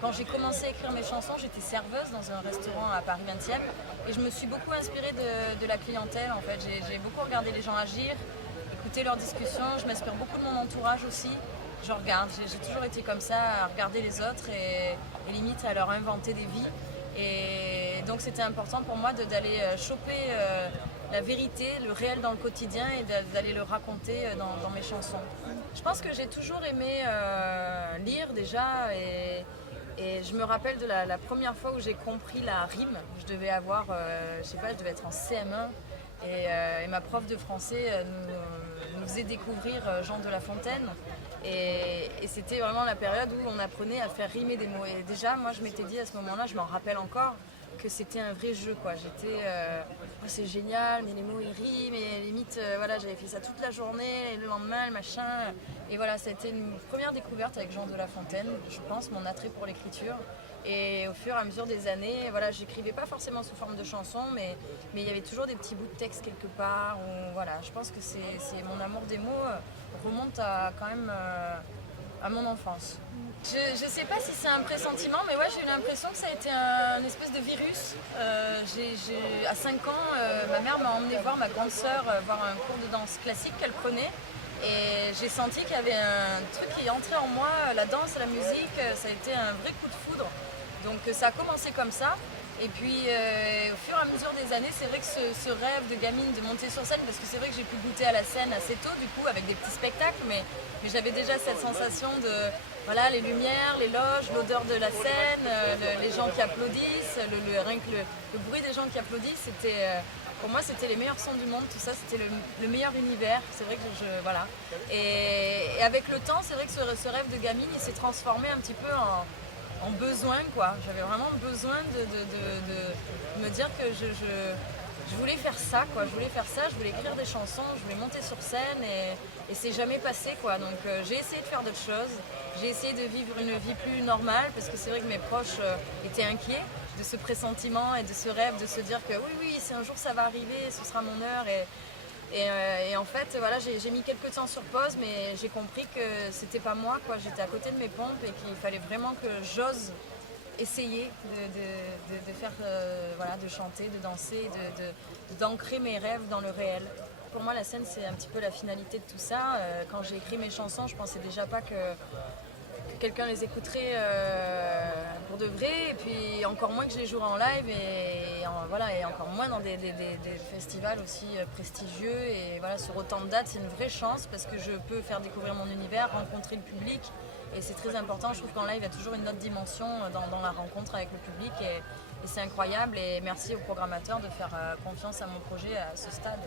quand j'ai commencé à écrire mes chansons, j'étais serveuse dans un restaurant à Paris 20e et je me suis beaucoup inspirée de la clientèle en fait. J'ai beaucoup regardé les gens agir, écouté leurs discussions, je m'inspire beaucoup de mon entourage aussi. Je regarde, j'ai toujours été comme ça, à regarder les autres et limite à leur inventer des vies. Et donc c'était important pour moi d'aller choper la vérité, le réel dans le quotidien et d'aller le raconter dans mes chansons. Je pense que j'ai toujours aimé lire déjà et je me rappelle de la première fois où j'ai compris la rime. Je devais avoir, je sais pas, je devais être en CM1 et ma prof de français nous faisait découvrir Jean de La Fontaine. Et c'était vraiment la période où on apprenait à faire rimer des mots. Et déjà, moi, je m'étais dit à ce moment-là, je m'en rappelle encore, que c'était un vrai jeu, quoi. J'étais, oh, c'est génial, mais les mots ils riment, et limite, voilà, j'avais fait ça toute la journée, et le lendemain, le machin. Et voilà, ça a été une première découverte avec Jean de La Fontaine, je pense, mon attrait pour l'écriture. Et au fur et à mesure des années, voilà, j'écrivais pas forcément sous forme de chanson, mais il y avait toujours des petits bouts de texte quelque part. Où, voilà, je pense que c'est mon amour des mots remonte à quand même à mon enfance. Je sais pas si c'est un pressentiment, mais ouais, j'ai eu l'impression que ça a été un espèce de virus. À 5 ans, ma mère m'a emmenée voir ma grande sœur voir un cours de danse classique qu'elle prenait. Et j'ai senti qu'il y avait un truc qui est entré en moi, la danse, la musique, ça a été un vrai coup de foudre. Donc ça a commencé comme ça. Et puis au fur et à mesure des années, c'est vrai que ce rêve de gamine de monter sur scène, parce que c'est vrai que j'ai pu goûter à la scène assez tôt du coup avec des petits spectacles, mais j'avais déjà cette sensation de voilà, les lumières, les loges, l'odeur de la scène, les gens qui applaudissent, rien que le bruit des gens qui applaudissent, pour moi c'était les meilleurs sons du monde, tout ça c'était le meilleur univers, c'est vrai que voilà. Et avec le temps, c'est vrai que ce rêve de gamine il s'est transformé un petit peu en besoin, quoi. J'avais vraiment besoin de me dire que je voulais faire ça, quoi. Je voulais faire ça, je voulais écrire des chansons, je voulais monter sur scène et c'est jamais passé, quoi. Donc j'ai essayé de faire d'autres choses. J'ai essayé de vivre une vie plus normale parce que c'est vrai que mes proches étaient inquiets de ce pressentiment et de ce rêve de se dire que oui, c'est un jour ça va arriver, ce sera mon heure et en fait, voilà, j'ai mis quelques temps sur pause, mais j'ai compris que c'était pas moi, quoi. J'étais à côté de mes pompes et qu'il fallait vraiment que j'ose essayer de faire, voilà, de chanter, de danser, d'ancrer mes rêves dans le réel. Pour moi, la scène, c'est un petit peu la finalité de tout ça. Quand j'ai écrit mes chansons, je pensais déjà pas que quelqu'un les écouterait pour de vrai, et puis encore moins que je les jouerais en live, voilà, et encore moins dans des festivals aussi prestigieux. Et voilà, sur autant de dates, c'est une vraie chance parce que je peux faire découvrir mon univers, rencontrer le public, et c'est très important. Je trouve qu'en live, il y a toujours une autre dimension dans la rencontre avec le public, et c'est incroyable. Et merci aux programmateurs de faire confiance à mon projet à ce stade.